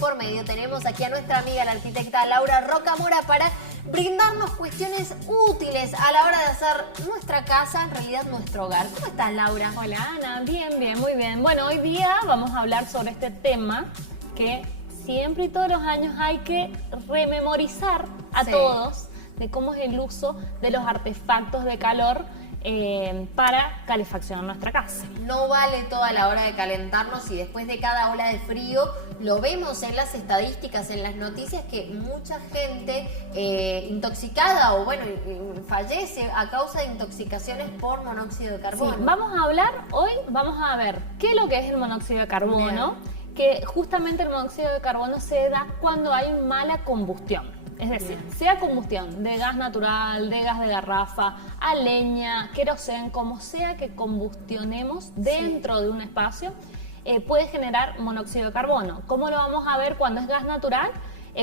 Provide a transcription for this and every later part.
por medio tenemos aquí a nuestra amiga, la arquitecta Laura Rocamora, para brindarnos cuestiones útiles a la hora de hacer nuestra casa, en realidad nuestro hogar. ¿Cómo estás, Laura? Hola, Ana. Bien, muy bien. Bueno, hoy día vamos a hablar sobre este tema que siempre y todos los años hay que rememorizar a todos de cómo es el uso de los artefactos de calor para calefaccionar nuestra casa. No vale toda la hora de calentarnos y después de cada ola de frío lo vemos en las estadísticas, en las noticias, que mucha gente intoxicada o bueno, fallece a causa de intoxicaciones por monóxido de carbono. Sí, vamos a ver qué es lo que es el monóxido de carbono, que justamente el monóxido de carbono se da cuando hay mala combustión. Es decir, sea combustión de gas natural, de gas de garrafa, a leña, queroseno, como sea que combustionemos dentro de un espacio, puede generar monóxido de carbono. ¿Cómo lo vamos a ver cuando es gas natural?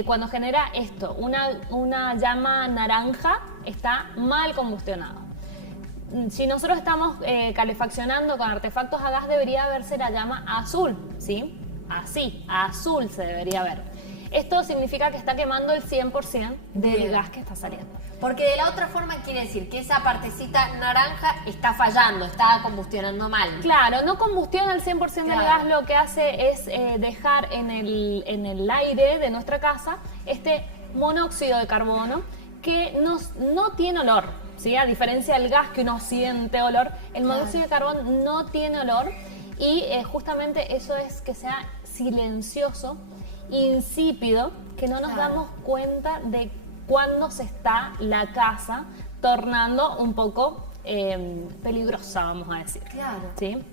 Cuando genera esto, una llama naranja, está mal combustionado. Si nosotros estamos calefaccionando con artefactos a gas, debería verse la llama azul, ¿sí? Así, azul se debería ver. Esto significa que está quemando el 100% del gas que está saliendo. Porque de la otra forma quiere decir que esa partecita naranja está fallando, está combustionando mal. Claro, no combustiona el 100% del gas, lo que hace es dejar en el aire de nuestra casa este monóxido de carbono que no tiene olor, ¿sí? A diferencia del gas que uno siente olor, el monóxido de carbono no tiene olor y justamente eso es que sea silencioso, insípido, que no nos damos cuenta de cuándo se está la casa tornando un poco peligrosa, vamos a decir. Claro. ¿Sí?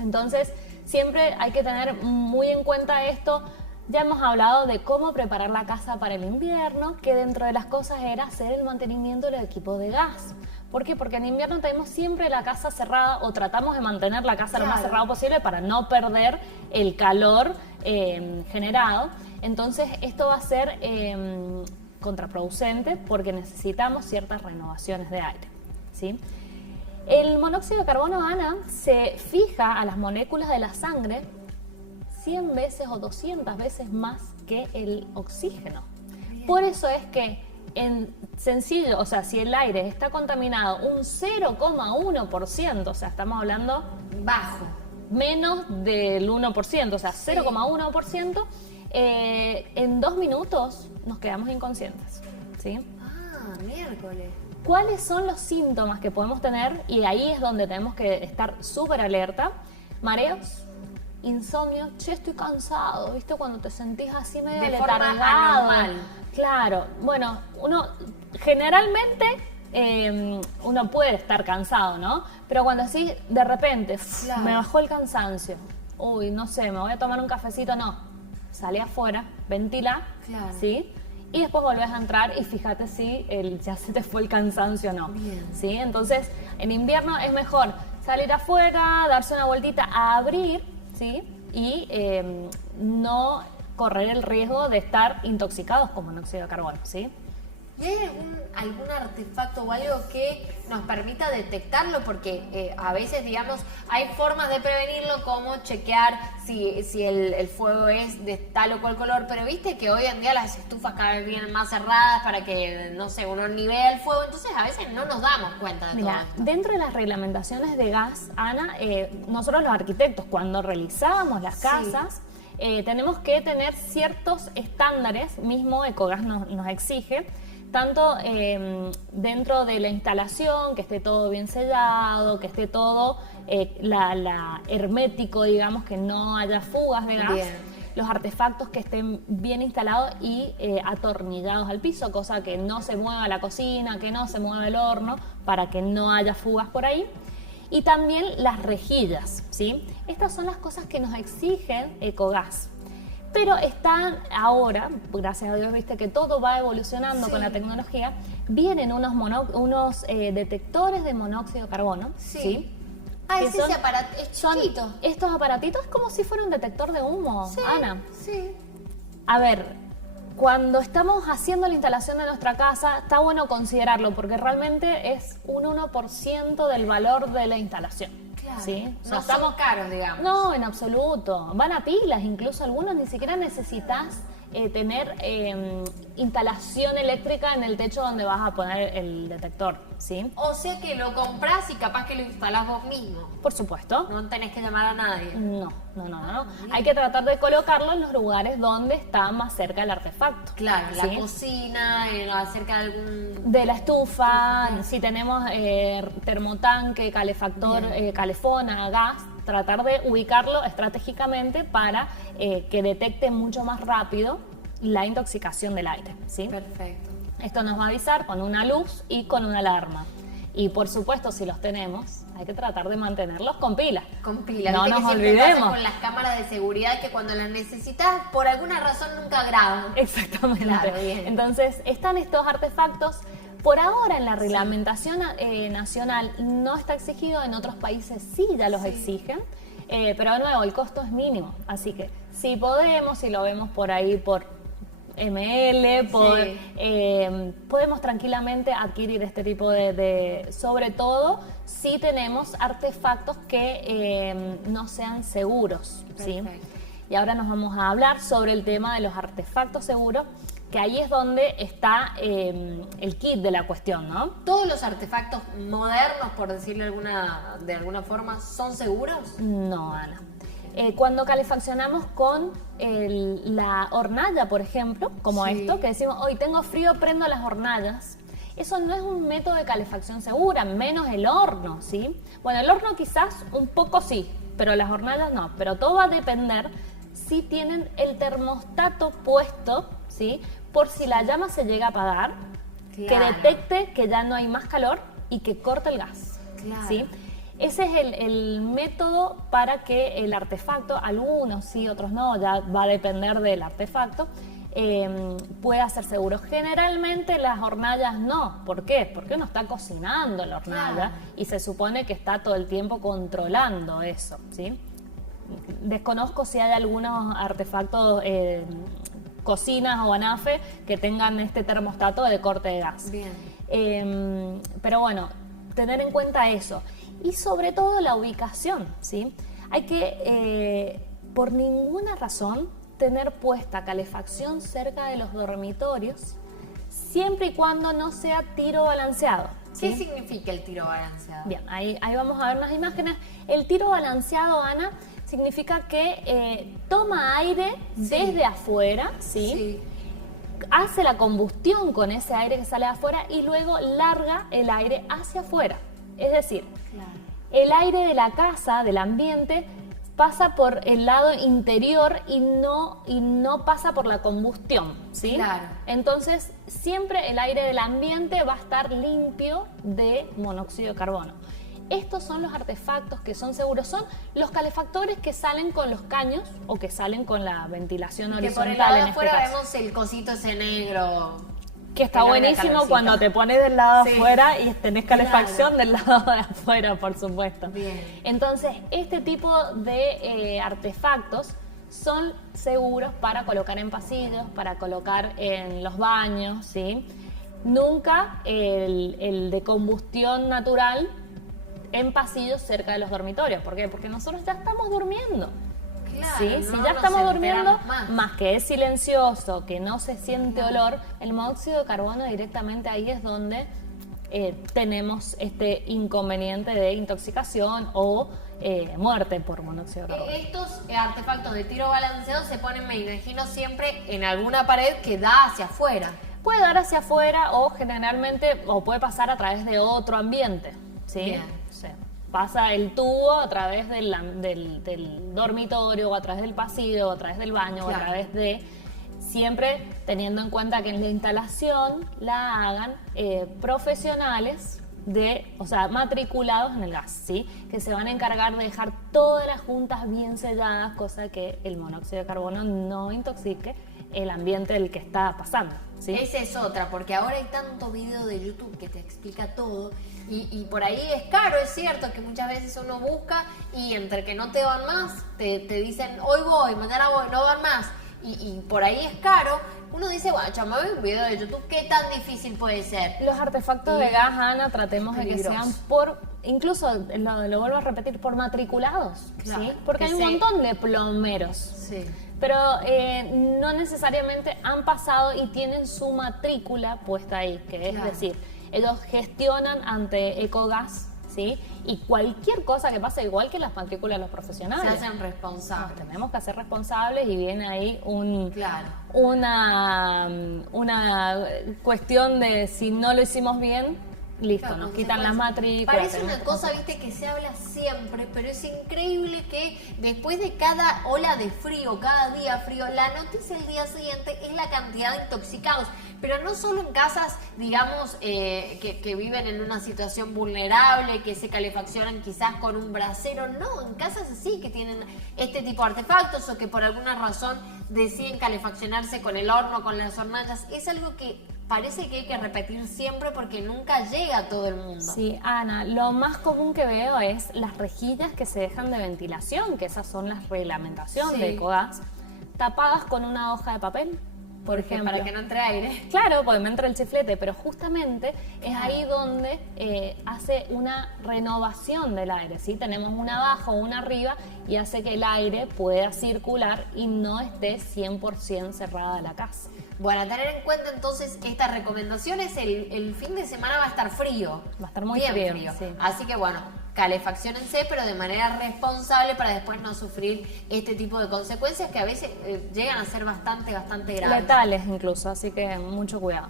Entonces, siempre hay que tener muy en cuenta esto. Ya hemos hablado de cómo preparar la casa para el invierno, que dentro de las cosas era hacer el mantenimiento del equipo de gas. ¿Por qué? Porque en invierno tenemos siempre la casa cerrada o tratamos de mantener la casa lo más cerrada posible para no perder el calor generado. Entonces esto va a ser contraproducente porque necesitamos ciertas renovaciones de aire, ¿sí? El monóxido de carbono, Ana, se fija a las moléculas de la sangre 100 veces o 200 veces más que el oxígeno. Por eso es que en sencillo, o sea, si el aire está contaminado un 0,1%, o sea, estamos hablando bajo, menos del 1%, o sea, 0,1%, en 2 minutos nos quedamos inconscientes, ¿sí? Ah, miércoles. ¿Cuáles son los síntomas que podemos tener? Y ahí es donde tenemos que estar súper alerta. Mareos, insomnio, estoy cansado, ¿viste? Cuando te sentís así medio letargado. Claro, bueno, uno generalmente uno puede estar cansado, ¿no? Pero cuando así de repente me bajó el cansancio, uy, no sé, me voy a tomar un cafecito, no, salí afuera, ventila, ¿sí? Y después volvés a entrar y fíjate si ya se te fue el cansancio o no. ¿Sí? Entonces, en invierno es mejor salir afuera, darse una vueltita, a abrir, ¿sí? Y no correr el riesgo de estar intoxicados con monóxido de carbono, ¿sí? ¿Y hay algún artefacto o algo que nos permita detectarlo? Porque a veces, digamos, hay formas de prevenirlo, como chequear si el fuego es de tal o cual color, pero viste que hoy en día las estufas cada vez vienen más cerradas para que, no sé, uno nivele el fuego, entonces a veces no nos damos cuenta de todo esto. Dentro de las reglamentaciones de gas, Ana, nosotros los arquitectos, cuando realizábamos las casas, tenemos que tener ciertos estándares, mismo Ecogas nos exige, tanto dentro de la instalación, que esté todo bien sellado, que esté todo hermético, digamos, que no haya fugas de gas, los artefactos que estén bien instalados y atornillados al piso, cosa que no se mueva la cocina, que no se mueva el horno, para que no haya fugas por ahí. Y también las rejillas, ¿sí? Estas son las cosas que nos exigen Ecogas. Pero están ahora, gracias a Dios, viste que todo va evolucionando con la tecnología, vienen unos detectores de monóxido de carbono, ¿sí? Ah, es ese aparato, es chiquito. Estos aparatitos es como si fuera un detector de humo, Ana. Sí. A ver, Cuando estamos haciendo la instalación de nuestra casa, está bueno considerarlo porque realmente es un 1% del valor de la instalación. Claro. ¿Sí? O sea, No son caros, digamos. No, en absoluto. Van a pilas, incluso algunos ni siquiera necesitas tener instalación eléctrica en el techo donde vas a poner el detector, ¿sí? O sea que lo compras y capaz que lo instalás vos mismo. Por supuesto. No tenés que llamar a nadie. No. Hay que tratar de colocarlo en los lugares donde está más cerca el artefacto. Claro, ¿sí? la cocina, cerca de algún... De la estufa, si tenemos termotanque, calefactor, calefona, gas, tratar de ubicarlo estratégicamente para que detecte mucho más rápido la intoxicación del aire, ¿sí? Perfecto. Esto nos va a avisar con una luz y con una alarma. Y por supuesto, si los tenemos, hay que tratar de mantenerlos con pila. Con pila. No Viste nos que siempre olvidemos. pasa con las cámaras de seguridad que cuando las necesitas, por alguna razón nunca graban. Exactamente. Claro, bien. Entonces, están estos artefactos. Por ahora en la reglamentación nacional no está exigido, en otros países sí ya los exigen, pero de nuevo el costo es mínimo, así que si podemos, si lo vemos por ahí por ML, podemos tranquilamente adquirir este tipo sobre todo si tenemos artefactos que no sean seguros, ¿sí? Y ahora nos vamos a hablar sobre el tema de los artefactos seguros, que ahí es donde está el kit de la cuestión, ¿no? ¿Todos los artefactos modernos, por decirlo de alguna forma, son seguros? No, Ana. Cuando calefaccionamos con la hornalla, por ejemplo, como esto, que decimos, hoy tengo frío, prendo las hornallas. Eso no es un método de calefacción segura, menos el horno, ¿sí? Bueno, el horno quizás un poco sí, pero las hornallas no. Pero todo va a depender si tienen el termostato puesto, ¿sí? Por si la llama se llega a apagar, que detecte que ya no hay más calor y que corte el gas, ¿sí? Ese es el método para que el artefacto, algunos sí, otros no, ya va a depender del artefacto, pueda ser seguro. Generalmente las hornallas no. ¿Por qué? Porque uno está cocinando la hornalla y se supone que está todo el tiempo controlando eso, ¿sí? Desconozco si hay algunos artefactos, cocinas o anafe, que tengan este termostato de corte de gas. Bien. Pero bueno, tener en cuenta eso. Y sobre todo la ubicación, ¿sí? Hay que, por ninguna razón, tener puesta calefacción cerca de los dormitorios, siempre y cuando no sea tiro balanceado, ¿sí? ¿Qué significa el tiro balanceado? Bien, ahí vamos a ver unas imágenes. El tiro balanceado, Ana, significa que toma aire desde afuera, ¿sí? Hace la combustión con ese aire que sale de afuera y luego larga el aire hacia afuera. Es decir, el aire de la casa, del ambiente, pasa por el lado interior y no pasa por la combustión, ¿sí? Claro. Entonces, siempre el aire del ambiente va a estar limpio de monóxido de carbono. Estos son los artefactos que son seguros, son los calefactores que salen con los caños o que salen con la ventilación horizontal. Que por el lado de en este afuera caso. vemos el cosito ese negro. Que está buenísimo cuando te pones del lado de afuera y tenés calefacción del lado de afuera, por supuesto. Bien. Entonces, este tipo de artefactos son seguros para colocar en pasillos, para colocar en los baños, ¿sí? Nunca el de combustión natural en pasillos cerca de los dormitorios. ¿Por qué? Porque nosotros ya estamos durmiendo. Claro, ¿sí? no Si ya estamos nos durmiendo, enteramos más que es silencioso, que no se siente olor, el monóxido de carbono directamente ahí es donde tenemos este inconveniente de intoxicación o muerte por monóxido de carbono. Estos artefactos de tiro balanceado se ponen, me imagino, siempre en alguna pared que da hacia afuera. Puede dar hacia afuera o generalmente, o puede pasar a través de otro ambiente, ¿sí? Bien. O sea, pasa el tubo a través del dormitorio, o a través del pasillo, o a través del baño, o a través de... Siempre teniendo en cuenta que en la instalación la hagan profesionales o sea, matriculados en el gas, ¿sí? Que se van a encargar de dejar todas las juntas bien selladas, cosa que el monóxido de carbono no intoxique el ambiente del que está pasando, ¿sí? Esa es otra, porque ahora hay tanto video de YouTube que te explica todo y por ahí es caro, es cierto que muchas veces uno busca y entre que no te van más, te dicen hoy voy, mañana voy, no van más y por ahí es caro, uno dice, bueno, chamo, veo un video de YouTube, ¿qué tan difícil puede ser? Los artefactos de gas, Ana, tratemos de que sean incluso, lo vuelvo a repetir, por matriculados, claro, ¿sí? Porque hay un montón de plomeros. Sí. Pero no necesariamente han pasado y tienen su matrícula puesta ahí, que es decir, ellos gestionan ante Ecogas, ¿sí? Y cualquier cosa que pase, igual que las matrículas de los profesionales. Se hacen responsables. Nos tenemos que hacer responsables y viene ahí una cuestión de si no lo hicimos bien, listo, claro, nos quitan las matrículas. Parece una cosa, viste, que se habla siempre, pero es increíble que después de cada ola de frío, cada día frío, la noticia el día siguiente es la cantidad de intoxicados. Pero no solo en casas, digamos, que viven en una situación vulnerable, que se calefaccionan quizás con un brasero, no, en casas así que tienen este tipo de artefactos o que por alguna razón deciden calefaccionarse con el horno, con las hornallas. Es algo que parece que hay que repetir siempre porque nunca llega a todo el mundo. Sí, Ana, lo más común que veo es las rejillas que se dejan de ventilación, que esas son las reglamentaciones de Ecogas, tapadas con una hoja de papel. Por ejemplo, para que no entre aire. Claro, porque me entra el chiflete, pero justamente es ahí donde hace una renovación del aire, ¿sí? Tenemos una abajo, una arriba y hace que el aire pueda circular y no esté 100% cerrada la casa. Bueno, a tener en cuenta entonces estas recomendaciones, el fin de semana va a estar frío. Va a estar muy frío. Sí. Así que bueno, calefacciónense, pero de manera responsable para después no sufrir este tipo de consecuencias que a veces llegan a ser bastante graves. Letales incluso, así que mucho cuidado.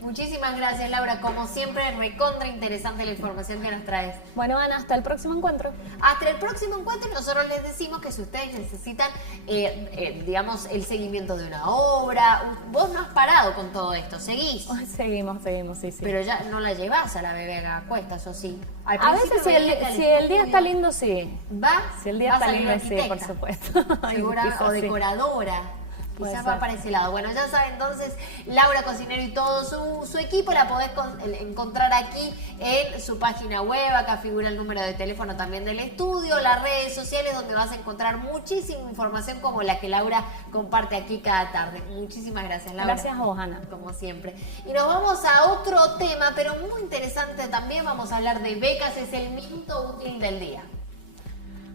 Muchísimas gracias, Laura. Como siempre, recontra interesante la información que nos traes. Bueno, Ana, hasta el próximo encuentro. Hasta el próximo encuentro. Nosotros les decimos que si ustedes necesitan, digamos, el seguimiento de una obra, vos no has parado con todo esto, ¿seguís? Seguimos, sí. Pero ya no la llevas a la bebé a cuestas, ¿o sí? A veces si el día está lindo, sí. ¿Va? Si el día está lindo, sí, por supuesto. Seguramente, o decoradora. Quizás va para ese lado. Bueno, ya saben, entonces, Laura Cocinero y todo su equipo la podés encontrar aquí en su página web. Acá figura el número de teléfono también del estudio, las redes sociales, donde vas a encontrar muchísima información como la que Laura comparte aquí cada tarde. Muchísimas gracias, Laura. Gracias a vos, Ana. Como siempre. Y nos vamos a otro tema, pero muy interesante también. Vamos a hablar de becas. Es el minuto útil del día.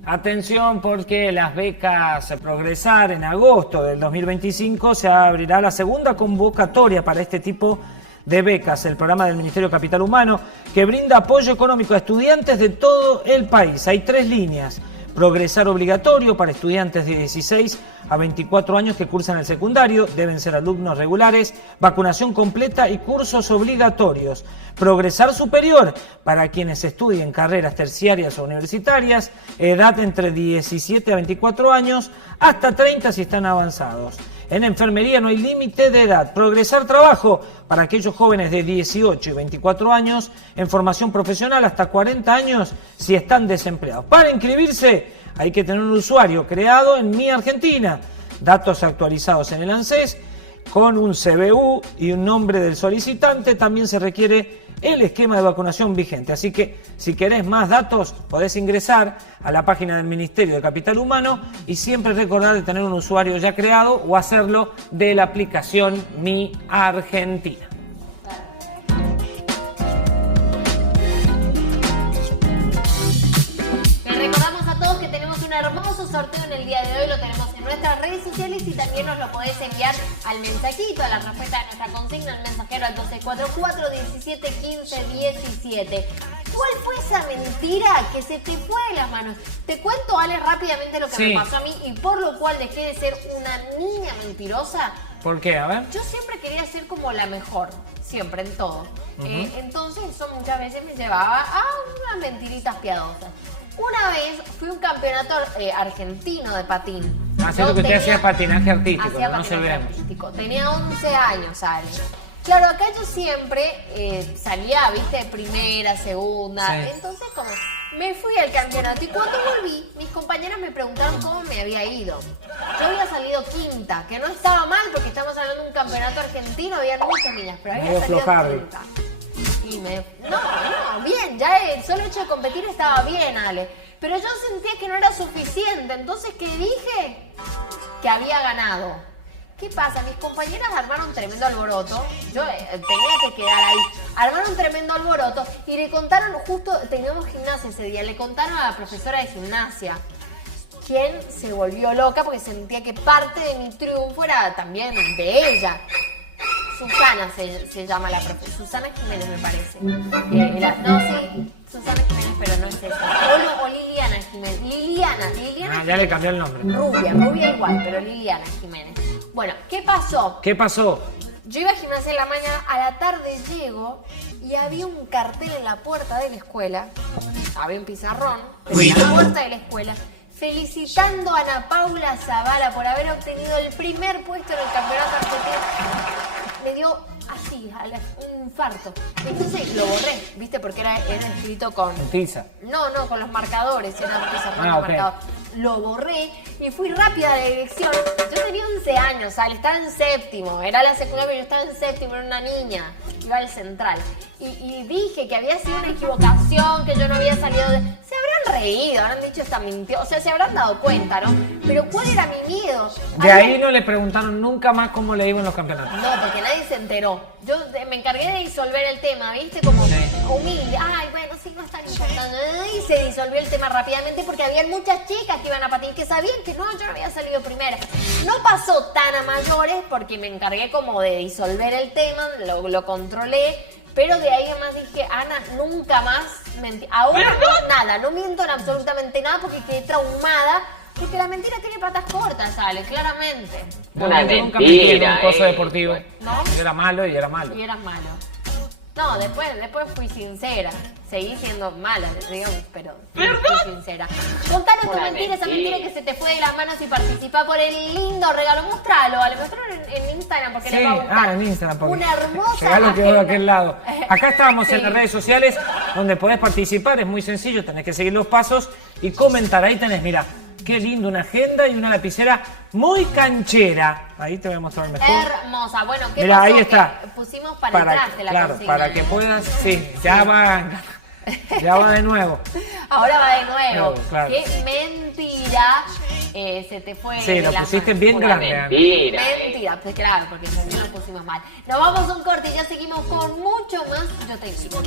Atención, porque las becas Progresar en agosto del 2025 se abrirá la segunda convocatoria para este tipo de becas, el programa del Ministerio de Capital Humano, que brinda apoyo económico a estudiantes de todo el país. Hay 3 líneas. Progresar obligatorio para estudiantes de 16 a 24 años que cursan el secundario, deben ser alumnos regulares, vacunación completa y cursos obligatorios. Progresar superior para quienes estudien carreras terciarias o universitarias, edad entre 17 a 24 años, hasta 30 si están avanzados. En enfermería no hay límite de edad. Progresar trabajo para aquellos jóvenes de 18 y 24 años, en formación profesional hasta 40 años si están desempleados. Para inscribirse hay que tener un usuario creado en Mi Argentina, datos actualizados en el ANSES, con un CBU y un nombre del solicitante. También se requiere el esquema de vacunación vigente. Así que si querés más datos podés ingresar a la página del Ministerio de Capital Humano y siempre recordar de tener un usuario ya creado o hacerlo de la aplicación Mi Argentina. Les recordamos a todos que tenemos un hermoso sorteo en el día de hoy. Lo tenemos en nuestras redes sociales y también nos lo podés enviar al mensajito, a la respuesta de nuestra consigna, al mensajero al 1244 17 15 17. ¿Cuál fue esa mentira que se te fue de las manos? Te cuento, Ale, rápidamente lo que me pasó a mí y por lo cual dejé de ser una niña mentirosa. ¿Por qué? A ver. Yo siempre quería ser como la mejor, siempre, en todo. Entonces eso muchas veces me llevaba a unas mentiritas piadosas. Una vez fui a un campeonato argentino de patín. Haciendo que usted hacía patinaje artístico, hacía patinaje artístico. Tenía 11 años, Ale. Claro, acá yo siempre salía, viste, primera, segunda. Sí. Entonces, como me fui al campeonato y cuando volví, mis compañeras me preguntaron cómo me había ido. Yo había salido quinta, que no estaba mal porque estamos hablando de un campeonato argentino, había muchas niñas, pero había salido quinta. Y no, bien, ya el solo hecho de competir estaba bien, Ale. Pero yo sentía que no era suficiente, entonces, ¿qué dije? Que había ganado. ¿Qué pasa? Mis compañeras armaron tremendo alboroto. Yo tenía que quedar ahí. Armaron tremendo alboroto y le contaron, justo teníamos gimnasia ese día, le contaron a la profesora de gimnasia, quien se volvió loca porque sentía que parte de mi triunfo era también de ella. Susana se llama la profesora. Susana Jiménez, me parece. No, sí, Susana Jiménez, pero no es esa. O Liliana Jiménez. Liliana. Ya le cambió el nombre. Rubia igual, pero Liliana Jiménez. Bueno, ¿qué pasó? ¿Qué pasó? Yo iba a gimnasia en la mañana, a la tarde llego y había un cartel en la puerta de la escuela. Había un pizarrón en la puerta de la escuela felicitando a Ana Paula Zavala por haber obtenido el primer puesto en el campeonato argentino. Me dio así, un infarto. Entonces lo borré, ¿viste? Porque era escrito con... Tiza. No, con los marcadores, era un pizarrón okay. marcado. Lo borré y fui rápida a la dirección. Yo tenía 11 años, ¿sabes? Estaba en séptimo, era la secundaria, pero yo estaba en séptimo, era una niña, iba al central. Y dije que había sido una equivocación, que yo no había salido de... Se habrán reído, habrán dicho esta mintió, o sea, se habrán dado cuenta, ¿no? Pero ¿cuál era mi miedo? De ahí no le preguntaron nunca más cómo le iban los campeonatos. No, porque nadie se enteró. Yo me encargué de disolver el tema, ¿viste? Como humilde. Ay, bueno, sí, no es tan importante. Y se disolvió el tema rápidamente porque había muchas chicas que iban a patinar que sabían que no, yo no había salido primera. No pasó tan a mayores porque me encargué como de disolver el tema, lo controlé. Pero de ahí además dije, Ana, nunca más mentí. Ahora no miento en absolutamente nada porque quedé traumada. Porque la mentira tiene patas cortas, Ale, claramente. Una mentira. Nunca mentí en un coso deportivo. ¿No? Yo era malo y era malo. Y eras malo. No, después fui sincera. Seguí siendo mala, digamos, pero fui sincera. Contanos tu mentira, esa mentira que se te fue de las manos y participá por el lindo regalo. Mostralo, Ale, mostralo en Instagram porque le va a gustar. En Instagram. Porque una hermosa regalo quedó de aquel lado. Acá estábamos Sí. en las redes sociales donde podés participar, es muy sencillo, tenés que seguir los pasos y comentar. Ahí tenés, mira, qué lindo, una agenda y una lapicera muy canchera. Ahí te voy a mostrar mejor. Hermosa. Bueno, ¿qué Mira, pasó? ahí está. Que pusimos para atrás de la claro, consigna. para que puedas, sí, ya va de nuevo. Ahora va de nuevo. Claro. Qué mentira se te fue Sí, de lo las pusiste manos. bien Una grande. Mentira, pues claro, porque también lo pusimos mal. Nos vamos a un corte y ya seguimos con mucho más. Yo te invito.